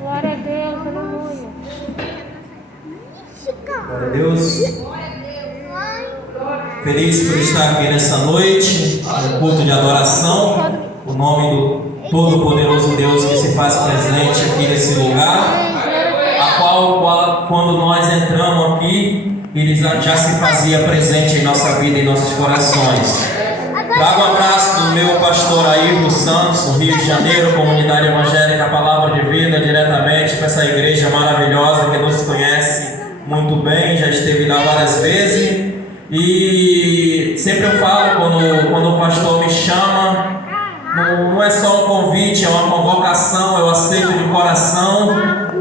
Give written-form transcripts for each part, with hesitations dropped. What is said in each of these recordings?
Glória a Deus, aleluia. Glória a Deus. Feliz por estar aqui nessa noite, no culto de adoração, o nome do Todo-Poderoso Deus que se faz presente aqui nesse lugar, a qual, quando nós entramos aqui, Ele já se fazia presente em nossa vida e em nossos corações. Trago um abraço do meu pastor Ayrton Santos, no Rio de Janeiro, comunidade evangélica, a Palavra de Vida, diretamente para essa igreja maravilhosa que nos conhece muito bem, já esteve lá várias vezes. E sempre eu falo, quando o pastor me chama, não é só um convite, é uma convocação, eu aceito de coração,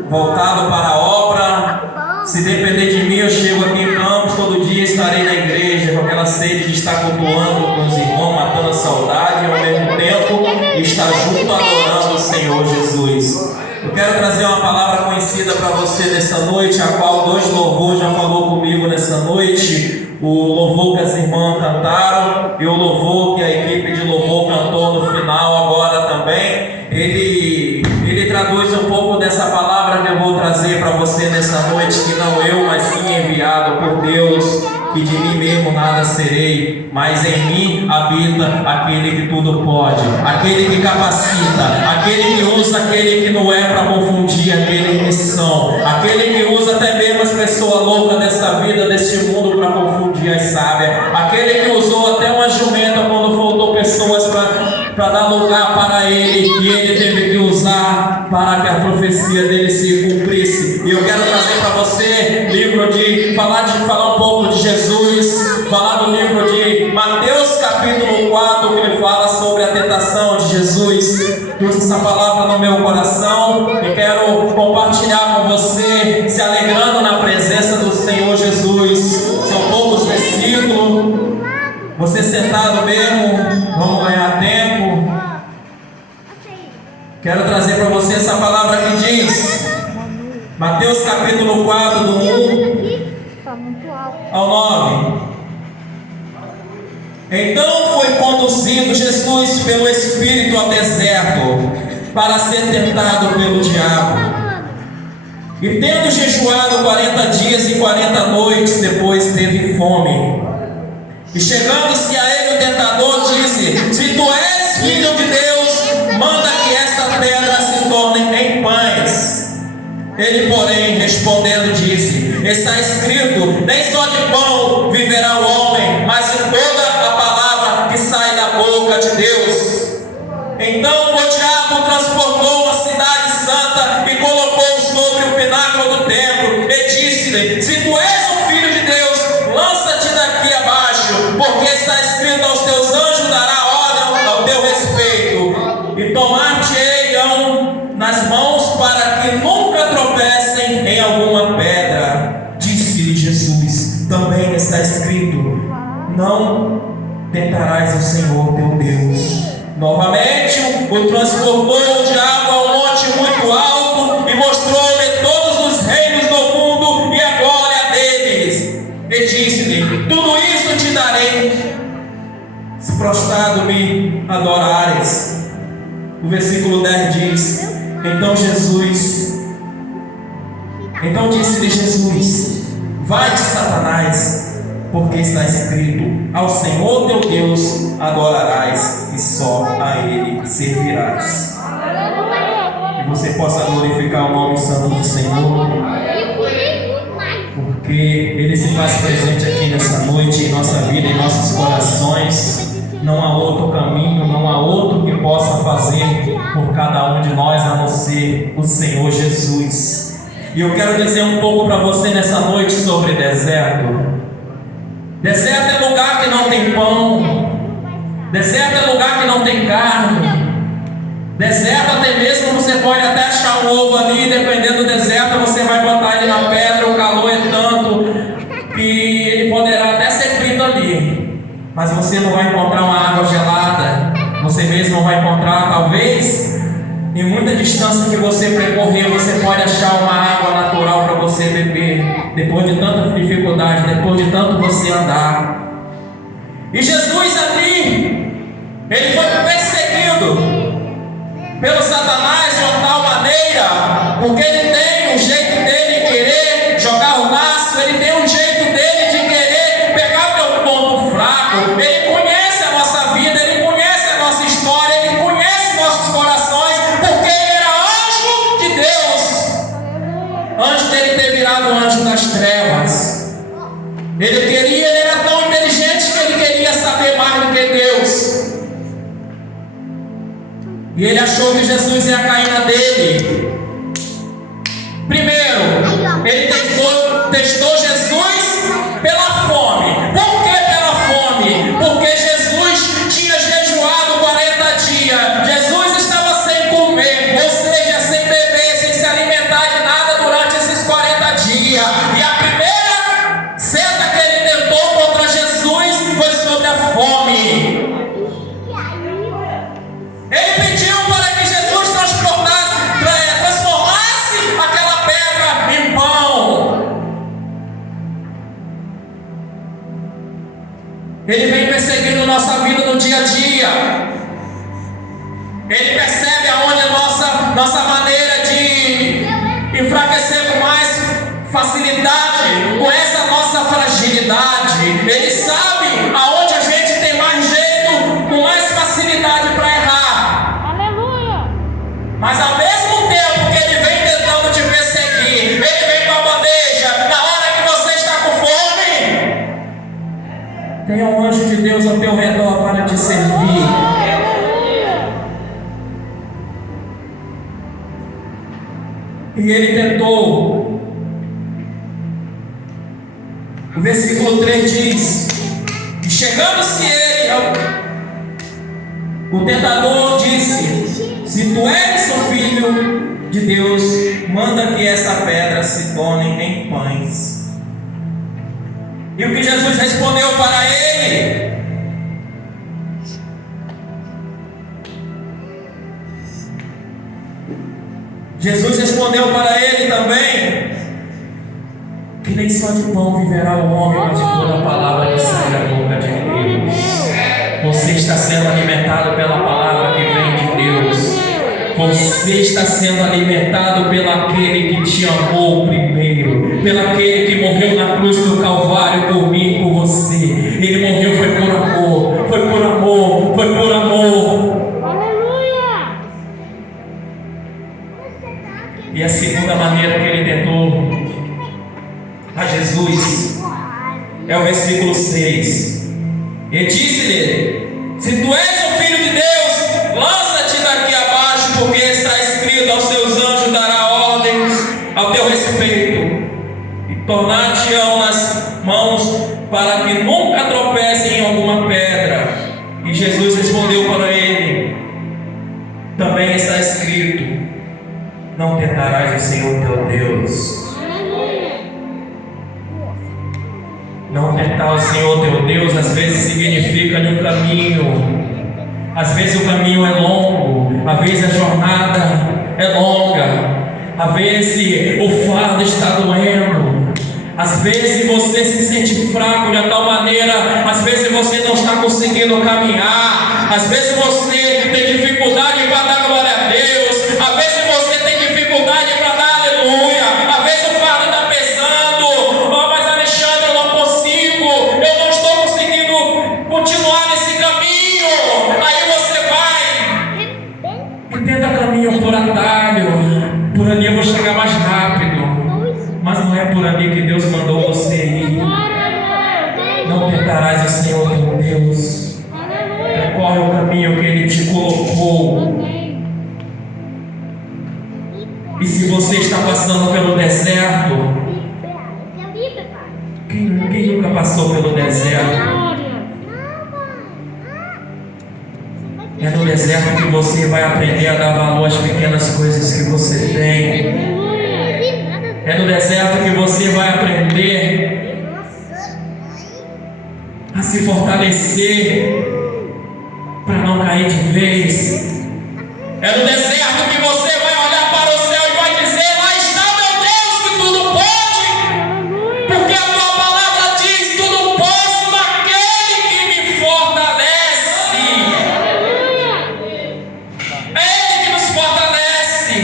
voltado para a obra. Se depender de mim, eu chego aqui em Campos, todo dia estarei na igreja, com aquela sede de estar cultuando com os irmãos, matando a saudade, e ao mesmo tempo estar junto adorando o Senhor Jesus. Eu quero trazer uma palavra conhecida para você nessa noite, a qual dois louvores já falou comigo nessa noite. O louvor que as irmãs cantaram e o louvor que a equipe de louvor cantou no final agora também. Ele traduz um pouco dessa palavra que eu vou trazer para você nessa noite, que não eu, mas sim enviado por Deus, que de mim mesmo nada serei, mas em mim habita aquele que tudo pode, aquele que capacita, aquele que usa aquele que não é para confundir aquele que são, aquele que usa até mesmo as pessoas loucas dessa vida, deste mundo, para confundir as sábias, aquele que usou até uma jumenta quando faltou pessoas para dar lugar para ele, e ele teve que usar para que a profecia dele se cumprisse. E eu quero trazer para você livro de falar um pouco de Jesus, falar do livro de Mateus capítulo 4, que ele fala sobre a tentação de Jesus. Trouxe essa palavra no meu coração e quero compartilhar com você, se alegrando na presença do Senhor Jesus. São poucos versículos. Você sentado mesmo, vamos ganhar tempo. Quero trazer para você essa palavra que diz, Mateus capítulo 4, do 1 ao 9. Então foi conduzido Jesus pelo Espírito ao deserto, para ser tentado pelo diabo. E tendo jejuado 40 dias e 40 noites, depois teve fome. E chegando-se a ele o tentador disse: se tu és filho de Deus, manda que esta pedra se torne em pães. Ele, porém, respondendo, disse: está escrito, nem só de pão viverá o homem, mas de toda a palavra que sai da boca de Deus. Então o diabo transportou uma cidade santa e colocou sobre o pináculo do templo, e disse-lhe: se tu és o filho de Deus, lança-te daqui abaixo, porque está escrito, aos teus anjos dará ordem ao teu respeito, e tomar-te-ão nas mãos para que nunca tropecem em alguma pedra. Disse-lhe Jesus: também está escrito, não tentarás o Senhor teu Deus. Novamente o transportou o diabo a um monte muito alto e mostrou-lhe todos os reinos do mundo e a glória deles. E disse-lhe: tudo isso te darei, se prostrado me adorares. O versículo 10 diz: Então disse-lhe Jesus: vai-te, Satanás, porque está escrito, ao Senhor teu Deus adorarás e só a Ele servirás. Que você possa glorificar o nome santo do Senhor, porque Ele se faz presente aqui nessa noite, em nossa vida, em nossos corações. Não há outro caminho, não há outro que possa fazer por cada um de nós, a não ser o Senhor Jesus. E eu quero dizer um pouco para você nessa noite sobre deserto. Deserto é lugar que não tem pão. Deserto é lugar que não tem carne. Deserto até mesmo você pode até achar um ovo ali, dependendo do deserto, você vai botar ele na pedra, o calor é tanto que ele poderá até ser frito ali. Mas você não vai encontrar uma água gelada. Você mesmo não vai encontrar, talvez, em muita distância que você percorrer, você pode achar uma água natural para você beber, depois de tanta dificuldade, depois de tanto você andar. E Jesus ali, ele foi perseguido pelo Satanás de uma tal maneira porque ele tem um jeito dele de querer jogar o laço, ele tem um jeito dele de querer pegar o teu ponto fraco. Ele conhece a nossa vida, ele conhece a nossa história, ele conhece nossos corações, porque ele era anjo de Deus, antes dele ter virado anjo das trevas. Ele era tão inteligente que ele queria saber mais do que Deus. E ele achou que Jesus ia cair na dele. Primeiro, ele testou Jesus pela fome. Por que pela fome? Porque Jesus tinha jejuado 40 dias. Jesus estava sem comer, ou seja, sem beber, sem se alimentar de nada durante esses 40 dias. E a primeira seta que ele tentou contra Jesus foi sobre a fome. Ele pediu para que Jesus transformasse aquela pedra em pão. Ele vem perseguindo nossa vida no dia a dia. Ele percebe aonde a nossa maneira de enfraquecer com mais facilidade, com essa nossa fragilidade. Ele sabe aonde a gente tem mais jeito, com mais facilidade para errar. Aleluia. Mas ao mesmo tempo que ele vem tentando te perseguir, ele vem com a bandeja. Na hora que você está com fome, tem um anjo de Deus ao teu redor para te servir. E ele tentou. O versículo 3 diz: e chegando-se ele, o tentador disse: se tu eres o filho de Deus, manda que essa pedra se torne em pães. E o que Jesus respondeu para ele? Jesus respondeu para ele também que nem só de pão viverá o homem, mas de toda a palavra que sai da boca de Deus. Você está sendo alimentado pela palavra que vem de Deus. Você está sendo alimentado pelo aquele que te amou primeiro, pelo aquele que morreu na cruz do Calvário por mim e por você. Ele morreu foi por amor, foi por amor, foi por amor. E a segunda maneira que ele tentou a Jesus é o versículo 6. E disse-lhe: se tu és o filho de Deus, lança-te daqui abaixo, porque está escrito: aos seus anjos dará ordens ao teu respeito, e tornar-te-ão nas mãos, para que nunca tropecem em alguma pedra. E Jesus respondeu para ele: também está escrito: não tentarás o Senhor teu Deus. Não tentar o Senhor teu Deus às vezes significa de um caminho. Às vezes o caminho é longo, às vezes a jornada é longa, às vezes o fardo está doendo, às vezes você se sente fraco de tal maneira, às vezes você não está conseguindo caminhar, às vezes você tem dificuldade para dar glória a Deus, às vezes você tem dificuldade para dar aleluia, às vezes o fardo está pesando. Oh, mas Alexandre, eu não consigo, eu não estou conseguindo continuar nesse caminho. Aí você vai e tenta caminho por atalho. Por ali eu vou chegar mais rápido, mas não é por ali que Deus mandou você ir. Não tentarás o Senhor teu Deus. Percorre o caminho que Ele te colocou. E se você está passando pelo deserto, quem nunca passou pelo deserto? É no deserto que você vai aprender a dar valor às pequenas coisas que você tem. É no deserto que você vai aprender a se fortalecer para não cair de vez. É no deserto que você vai olhar para o céu e vai dizer: lá está meu Deus que tudo pode, porque a tua palavra diz: tudo posso naquele que me fortalece. É Ele que nos fortalece.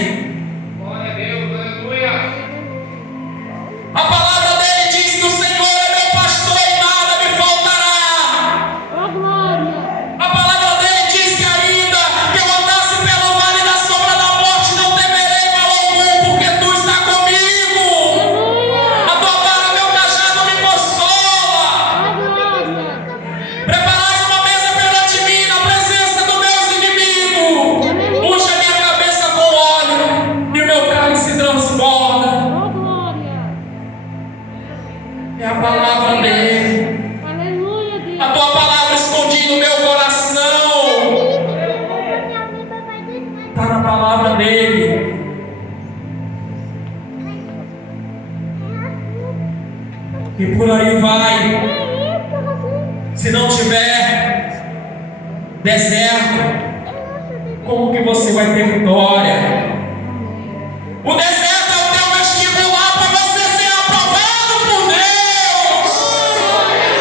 E por aí vai. Se não tiver deserto, como que você vai ter vitória? O deserto é o teu vestibular para você ser aprovado por Deus.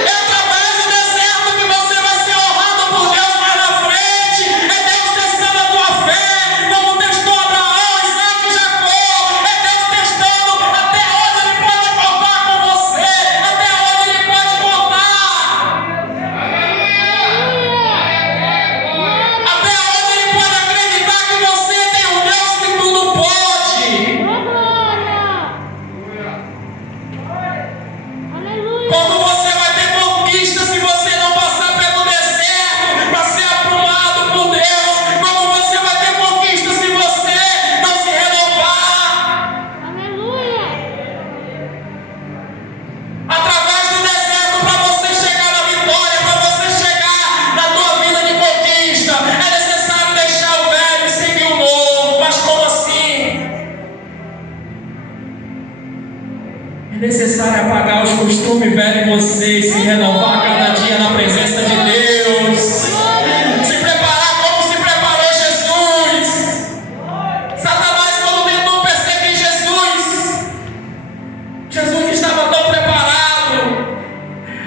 É através do deserto que você vai ser honrado por Deus mais na frente. É Deus testando a tua fé, como testou Abraão, Isaac e Jacó. É Deus testando até onde Ele pode contar com você, até onde Ele pode contar. Até onde Ele pode acreditar que você tem um Deus que tudo pode. Como você vai ter conquista se você não passar pelo deserto para ser aprumado por Deus? Como você vai ter conquista se você não se renovar? Através do deserto para você chegar na vitória, para você chegar na tua vida de conquista, é necessário deixar o velho e seguir o novo. Mas como assim? É necessário apagar os costumes velhos em você e se renovar cada dia na presença de Deus. Se preparar como se preparou Jesus. Satanás, quando tentou perseguir Jesus, Jesus estava tão preparado.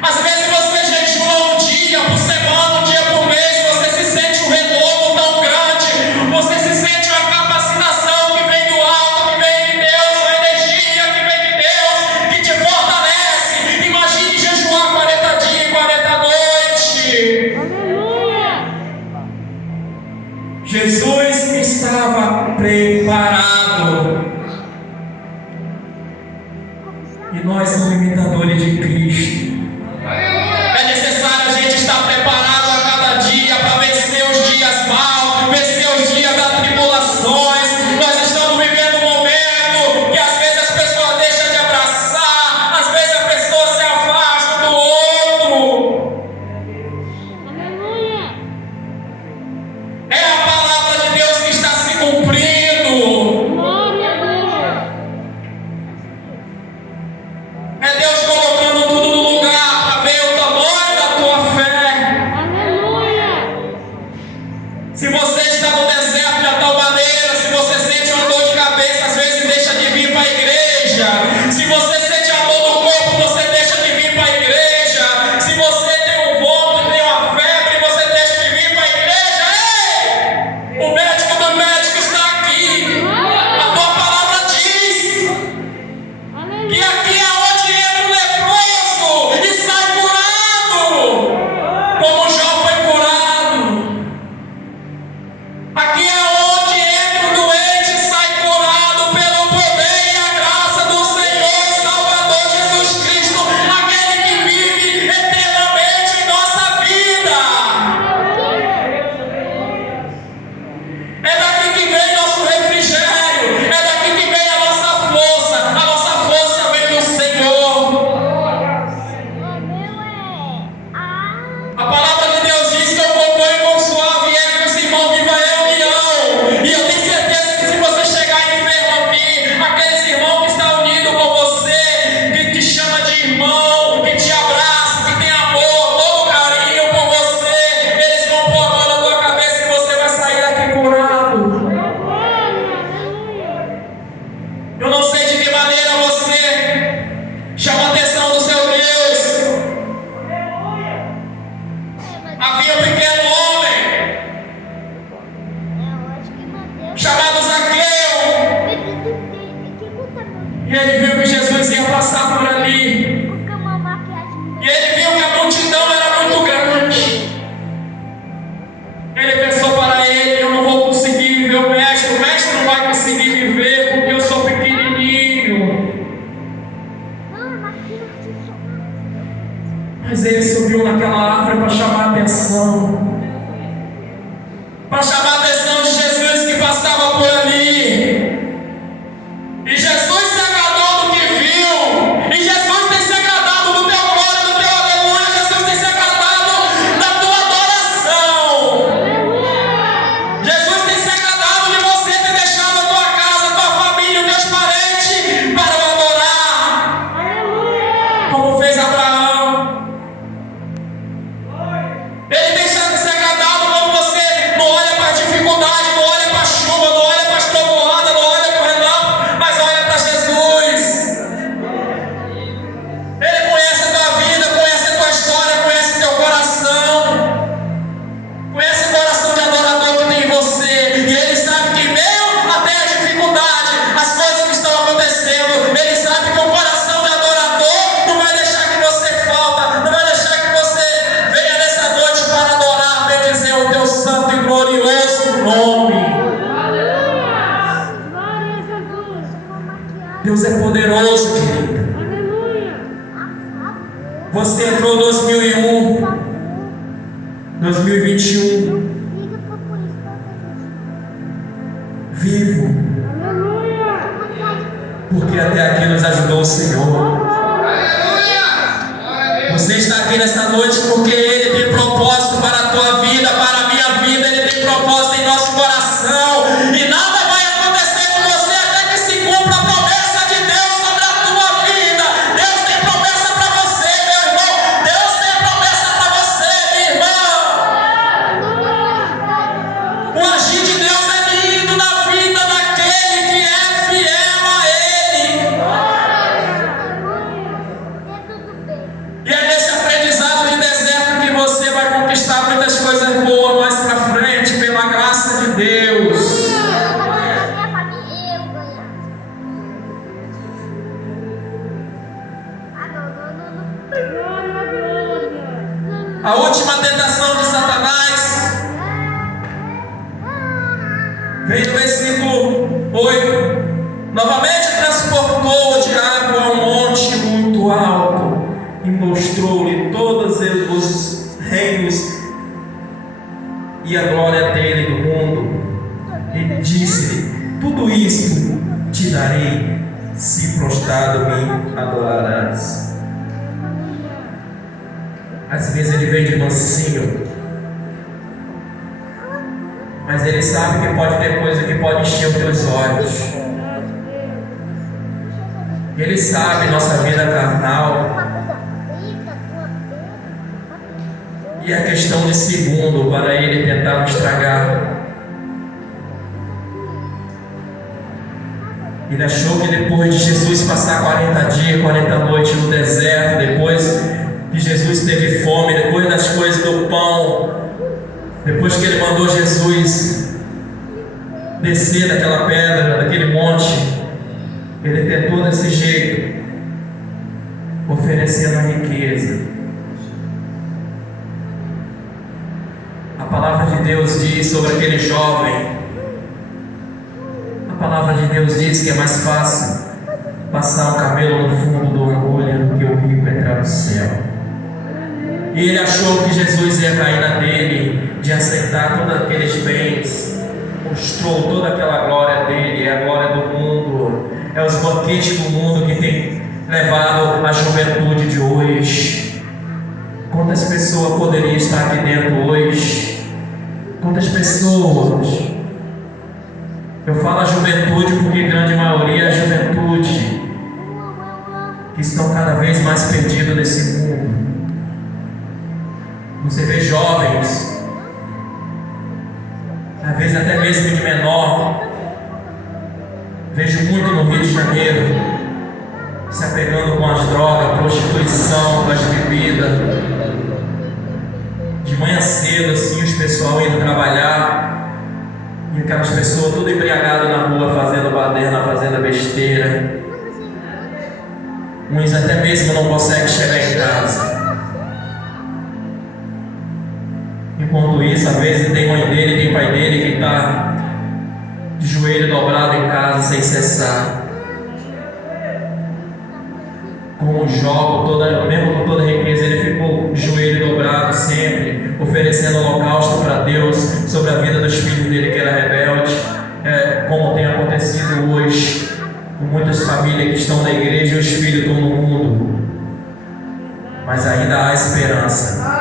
Às vezes você jejua um dia por semana, um dia por mês, você se sente um renovo tão grande, você se sente uma capacitação que vem do alto, que vem de Deus, uma energia que vem de Deus, que te fortalece. Imagine jejuar 40 dias e 40 noites. Jesus estava preparado. E nós somos imitadores de Cristo. É necessário a gente estar preparado a cada dia para vencer os dias maus, vencer os dias das tribulações. Nós estamos vivendo um momento que às vezes as pessoas deixam de abraçar, às vezes a pessoa se afasta do outro. É a palavra de Deus que está se cumprindo. É Deus colocando tudo no lugar para ver o tamanho da tua fé. Se você está no deserto de tal maneira, se você sente uma dor de cabeça, às vezes deixa de vir para a igreja. Se você sente a dor no corpo, você deixa de vir para a igreja. Se você tem um vômito, tem uma febre, você deixa de vir para a igreja. Ei! O médico do médico está aqui. A tua palavra diz que aqui é onde entra o leproso e sai curado, como Jó foi curado. Aqui é onde entra o doente e sai curado pelo poder e a graça do Senhor e Salvador Jesus Cristo, aquele que vive eternamente em nossa vida. É daqui que vem nosso refrigério, é daqui que vem a nossa força vem do Senhor. A palavra de Deus diz que eu acompanho com suave eco, os irmãos viva em união. E eu tenho certeza que se você chegar enfermo aqui, aqueles irmãos que estão unidos com você, que te chama de irmão, que te abraça, que tem amor, todo carinho com você, eles vão pôr a mão na tua cabeça e você vai sair daqui curado. Eu não sei de que maneira você chama a atenção do seu Deus. Havia um pequeno homem chamado Zaqueu, e ele viu que Jesus ia passar por ali, e ele viu que a multidão era muito grande. Ele pensou para ele: eu não vou conseguir ver o mestre não vai conseguir me ver porque eu sou pequenininho. Mas ele subiu naquela árvore para chamar a atenção. Para chamar a atenção de Jesus que passava por ali. E Jesus se agradou do Deus é poderoso, querido. Você entrou em 2001, 2021, vivo, porque até aqui nos ajudou o Senhor. Você está aqui nessa noite porque Ele tem propósito para a tua vida, para a minha vida. Ele tem propósito em nosso coração, e nada vai acontecer com você até que se cumpra a promessa de Deus sobre a tua vida. Deus tem promessa para você, meu irmão. Deus tem promessa para você, minha irmã. O agir de Deus é lindo na vida daquele que é fiel a Ele. E é nesse aprendizado de deserto que você vai conquistar muitas coisas boas mais para frente, pela graça de Deus. A última tentação de Satanás vem no versículo 8. Novamente transportou o diabo a um monte muito alto e mostrou-lhe todos os reinos e a glória dele no mundo. E disse-lhe: tudo isto te darei, se prostrado me adorarás. Às vezes ele vem de mansinho, mas ele sabe que pode ter coisa que pode encher os teus olhos. Ele sabe nossa vida carnal, e é questão de segundo para ele tentar nos estragar. Ele achou que depois de Jesus passar 40 dias, 40 noites no deserto, depois que Jesus teve fome, depois das coisas do pão, depois que ele mandou Jesus descer daquela pedra, daquele monte, ele tentou desse jeito, oferecendo a riqueza. A palavra de Deus diz sobre aquele jovem, a palavra de Deus diz que é mais fácil passar um camelo no fundo do orgulho do que o rico entrar no céu. E ele achou que Jesus ia cair na dele, de aceitar todos aqueles bens, mostrou toda aquela glória dele, é a glória do mundo, é os banquetes do mundo que tem levado a juventude de hoje. Quantas pessoas poderiam estar aqui dentro hoje? Quantas pessoas? Eu falo a juventude porque a grande maioria é a juventude que estão cada vez mais perdidos nesse mundo. Você vê jovens, às vezes até mesmo de menor, vejo muito no Rio de Janeiro, se apegando com as drogas, prostituição, com as bebidas. De manhã cedo, assim, os pessoal indo trabalhar, e aquelas pessoas tudo embriagadas na rua, fazendo baderna, fazendo besteira. Uns até mesmo não conseguem chegar em casa. Enquanto isso, às vezes tem mãe dele, tem pai dele que está de joelho dobrado em casa sem cessar. Como Jó, mesmo com toda a riqueza, ele ficou de joelho dobrado sempre, oferecendo holocausto para Deus sobre a vida dos filhos dele que era rebelde, como tem acontecido hoje com muitas famílias que estão na igreja e os filhos estão no mundo. Mas ainda há esperança.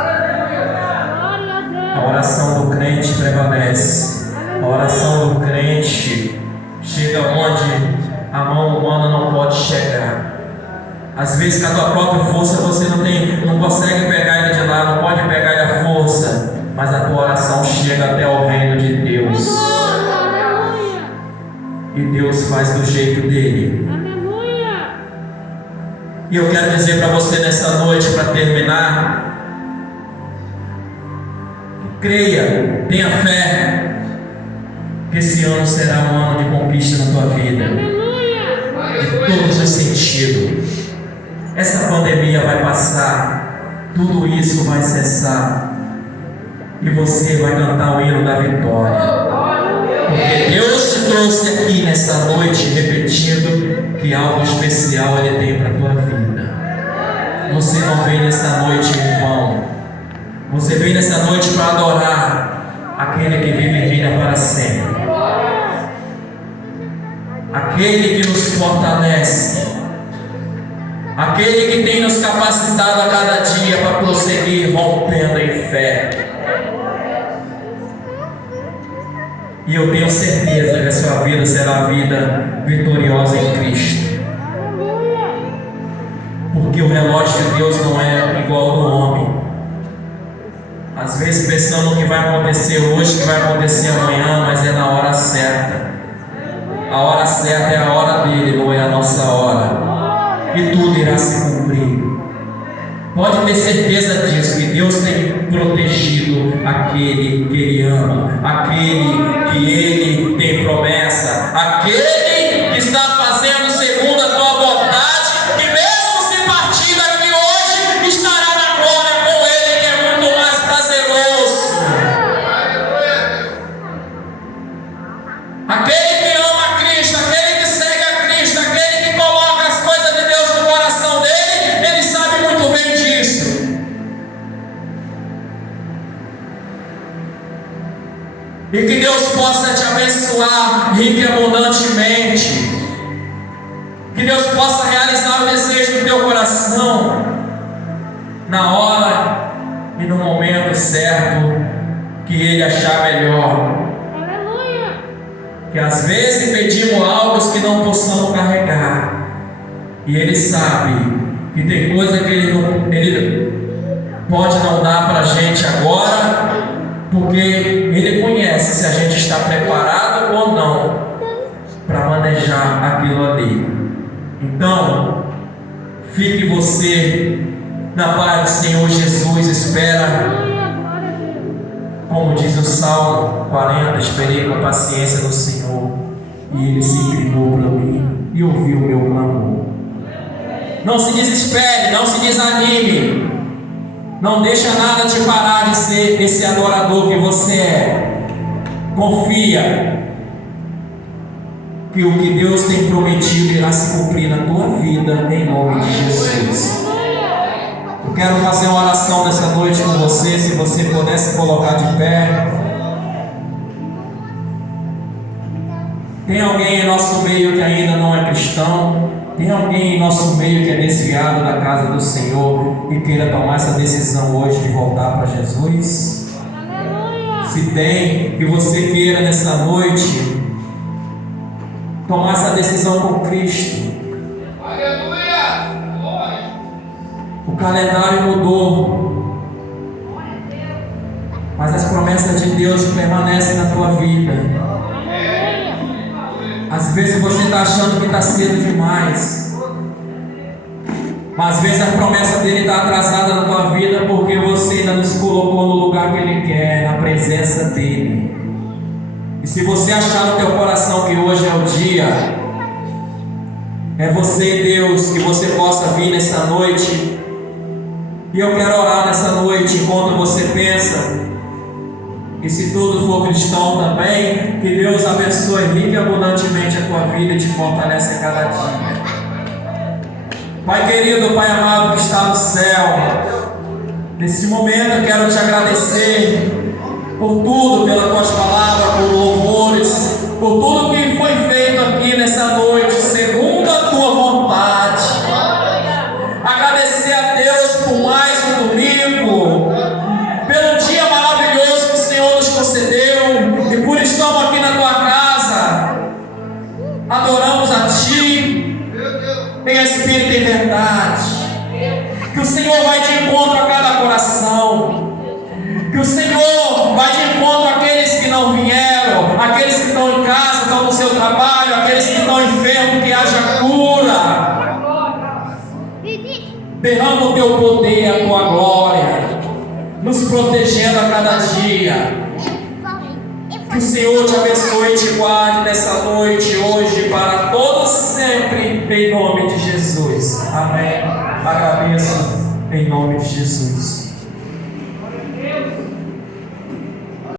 A oração do crente prevalece. A oração do crente chega onde a mão humana não pode chegar. Às vezes, com a tua própria força, você não consegue pegar ele de lá, não pode pegar ele à força, mas a tua oração chega até o reino de Deus. E Deus faz do jeito dele. E eu quero dizer para você nessa noite, para terminar, creia, tenha fé, que esse ano será um ano de conquista na tua vida, de todos os sentidos. Essa pandemia vai passar, tudo isso vai cessar, e você vai cantar o hino da vitória, porque Deus te trouxe aqui nessa noite repetindo que algo especial Ele tem para a tua vida. Você não veio nessa noite em vão. Você veio nessa noite para adorar aquele que vive e reina para sempre, aquele que nos fortalece, aquele que tem nos capacitado a cada dia para prosseguir rompendo em fé. E eu tenho certeza que a sua vida será a vida vitoriosa em Cristo, porque o relógio de Deus não é igual ao do homem. Às vezes pensamos que vai acontecer hoje, que vai acontecer amanhã, mas é na hora certa. A hora certa é a hora dele, não é a nossa hora. E tudo irá se cumprir. Pode ter certeza disso, que Deus tem protegido aquele que Ele ama, aquele que Ele tem promessa, aquele que está fazendo segundo a tua vontade, e mesmo se partir daqui hoje, estará na glória com Ele, que é muito mais prazeroso. Aquele que ama Cristo, aquele que segue a Cristo, aquele que coloca as coisas de Deus no coração dele, ele sabe muito bem disso. E que Deus possa te abençoar rica e abundantemente. Que Deus possa realizar o desejo do teu coração na hora e no momento certo que Ele achar melhor. Que às vezes pedimos algo que não possamos carregar, e Ele sabe que tem coisa que Ele pode não dar para a gente agora, porque Ele conhece se a gente está preparado ou não para manejar aquilo ali. Então, fique você na paz do Senhor Jesus. Espera, como diz o Salmo 40, esperei com a paciência do Senhor, e Ele se inclinou para mim e ouviu o meu clamor. Não se desespere, não se desanime, não deixa nada te parar de ser esse adorador que você é. Confia que o que Deus tem prometido irá se cumprir na tua vida, em nome de Jesus. Eu quero fazer uma oração nessa noite com você. Se você pudesse colocar de pé. Tem alguém em nosso meio que ainda não é cristão? Tem alguém em nosso meio que é desviado da casa do Senhor e queira tomar essa decisão hoje de voltar para Jesus? Se tem, que você queira nessa noite tomar essa decisão com Cristo. O calendário mudou, mas as promessas de Deus permanecem na tua vida. Às vezes você está achando que está cedo demais, mas às vezes a promessa dele está atrasada na tua vida, porque você ainda não se colocou no lugar que Ele quer, na presença dele. E se você achar no teu coração que hoje é o dia, é você e Deus, que você possa vir nessa noite. E eu quero orar nessa noite, enquanto você pensa. E se tudo for cristão também, que Deus abençoe rica e abundantemente a tua vida e te fortalece a cada dia. Pai querido, Pai amado que está no céu, nesse momento eu quero te agradecer por tudo, pelas tuas palavras, por louvores, por tudo que foi feito aqui nessa noite, segundo a tua vontade. Agradecer a Deus por mais um domingo, pelo dia maravilhoso que o Senhor nos concedeu, e por estarmos aqui na tua casa. Adoramos a Ti em espírito e verdade. Que o Senhor vai de encontro a cada coração, que o Senhor vai de encontro àqueles que não vieram, aqueles que estão em casa, estão no seu trabalho, aqueles que estão enfermos, que haja cura. Derrama o teu poder, a tua glória, nos protegendo a cada dia. Que o Senhor te abençoe e te guarde nessa noite, hoje, para todos sempre, em nome de Jesus. Amém. Agradeço em nome de Jesus.